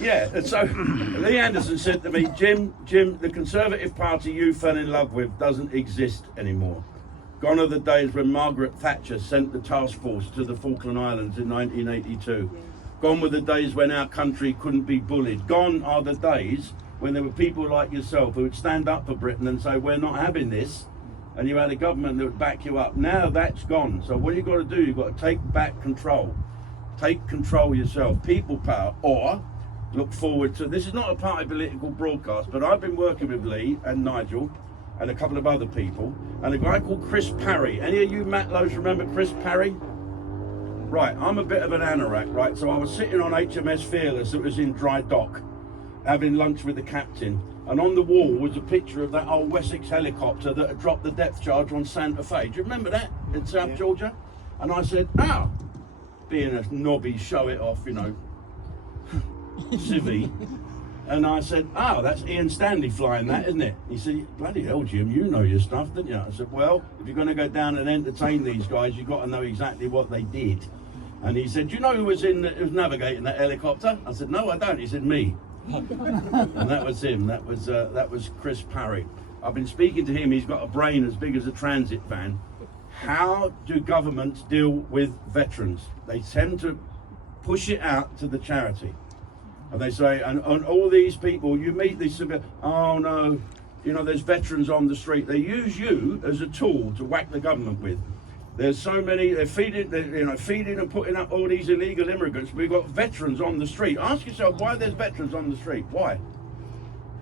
Yeah, and so Lee Anderson said to me, Jim, the Conservative Party you fell in love with doesn't exist anymore. Gone are the days when Margaret Thatcher sent the task force to the Falkland Islands in 1982. Gone were the days when our country couldn't be bullied. Gone are the days when there were people like yourself who would stand up for Britain and say, we're not having this, and you had a government that would back you up. Now that's gone. So what you've got to do, you've got to take back control. Take control yourself, people power, or look forward to, this is not a party political broadcast, but I've been working with Lee and Nigel and a couple of other people, and a guy called Chris Parry. Any of you Matlows remember Chris Parry? Right, I'm a bit of an anorak, right? So I was sitting on HMS Fearless that was in dry dock, having lunch with the captain, and on the wall was a picture of that old Wessex helicopter that had dropped the depth charge on Santa Fe. Do you remember that in South Georgia? And I said, being a knobby, show it off, you know, civvy. And I said, that's Ian Stanley flying that, isn't it? He said, bloody hell, Jim, you know your stuff, don't you? I said, well, if you're going to go down and entertain these guys, you've got to know exactly what they did. And he said, do you know who was navigating that helicopter? I said, no, I don't. He said, me. And that was him. That was Chris Parry. I've been speaking to him. He's got a brain as big as a transit van. How do governments deal with veterans? They tend to push it out to the charity. And they say, and all these people, you meet these, oh no, you know, there's veterans on the street. They use you as a tool to whack the government with. There's so many, they're feeding and putting up all these illegal immigrants. We've got veterans on the street. Ask yourself why there's veterans on the street. Why?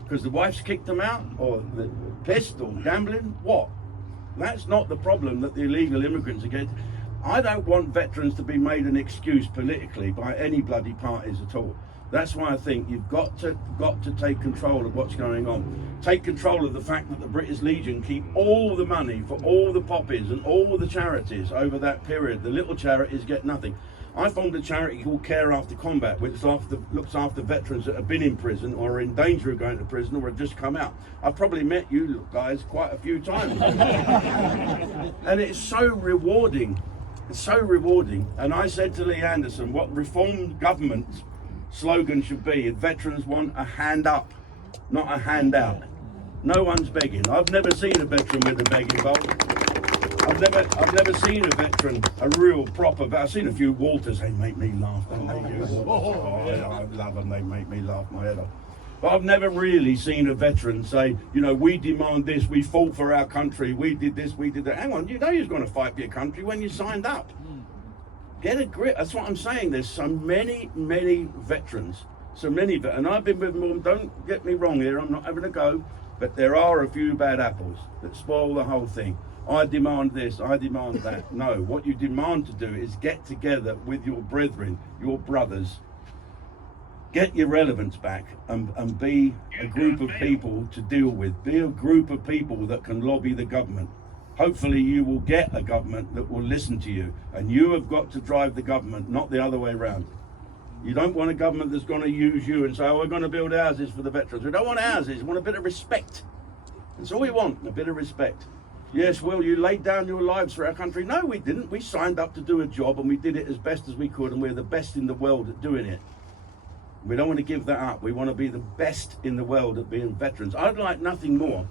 Because the wife's kicked them out, or they're pissed, or gambling? What? That's not the problem that the illegal immigrants are getting. I don't want veterans to be made an excuse politically by any bloody parties at all. That's why I think you've got to take control of what's going on. Take control of the fact that the British Legion keep all the money for all the poppies and all the charities over that period. The little charities get nothing. I formed a charity called Care After Combat, which looks after veterans that have been in prison or are in danger of going to prison or have just come out. I've probably met you guys quite a few times. And it's so rewarding. It's so rewarding. And I said to Lee Anderson, what reformed government's slogan should be, if veterans want a hand up, not a handout. No one's begging. I've never seen a veteran with a begging bowl. I've never seen a veteran, a real proper, I've seen a few Walters, they make me laugh, don't they? I love them, they make me laugh my head off. But I've never really seen a veteran say, you know, we demand this, we fought for our country, we did this, we did that. Hang on, you know you're going to fight for your country when you signed up. Get a grip. That's what I'm saying. There's so many veterans. So many, and I've been with them. Don't get me wrong here. I'm not having a go, but there are a few bad apples that spoil the whole thing. I demand this. I demand that. No, what you demand to do is get together with your brethren, your brothers. Get your relevance back and be a group of people to deal with. Be a group of people that can lobby the government. Hopefully you will get a government that will listen to you, and you have got to drive the government, not the other way around. You don't want a government that's going to use you and say, oh, we're going to build houses for the veterans. We don't want houses, we want a bit of respect. That's all we want, a bit of respect. Yes, Will, you laid down your lives for our country. No, we didn't. We signed up to do a job and we did it as best as we could, and we're the best in the world at doing it. We don't want to give that up. We want to be the best in the world at being veterans. I'd like nothing more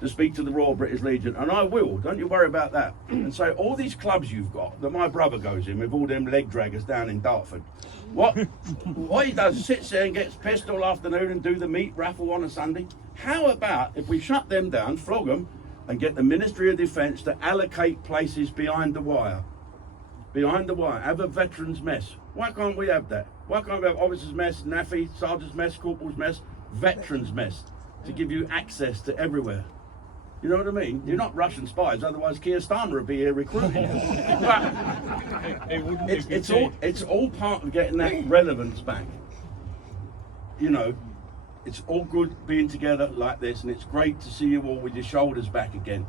to speak to the Royal British Legion, and I will, don't you worry about that, and say all these clubs you've got that my brother goes in with, all them leg draggers down in Dartford, what he does is sits there and gets pissed all afternoon and do the meat raffle on a Sunday. How about if we shut them down, flog them, and get the Ministry of Defence to allocate places behind the wire, have a veterans mess? Why can't we have that? Why can't we have officers mess, NAFI, sergeants mess, corporals mess, veterans mess, to give you access to everywhere? You know what I mean? You're not Russian spies, otherwise Keir Starmer would be here recruiting you. But it's all part of getting that relevance back. You know, it's all good being together like this, and it's great to see you all with your shoulders back again.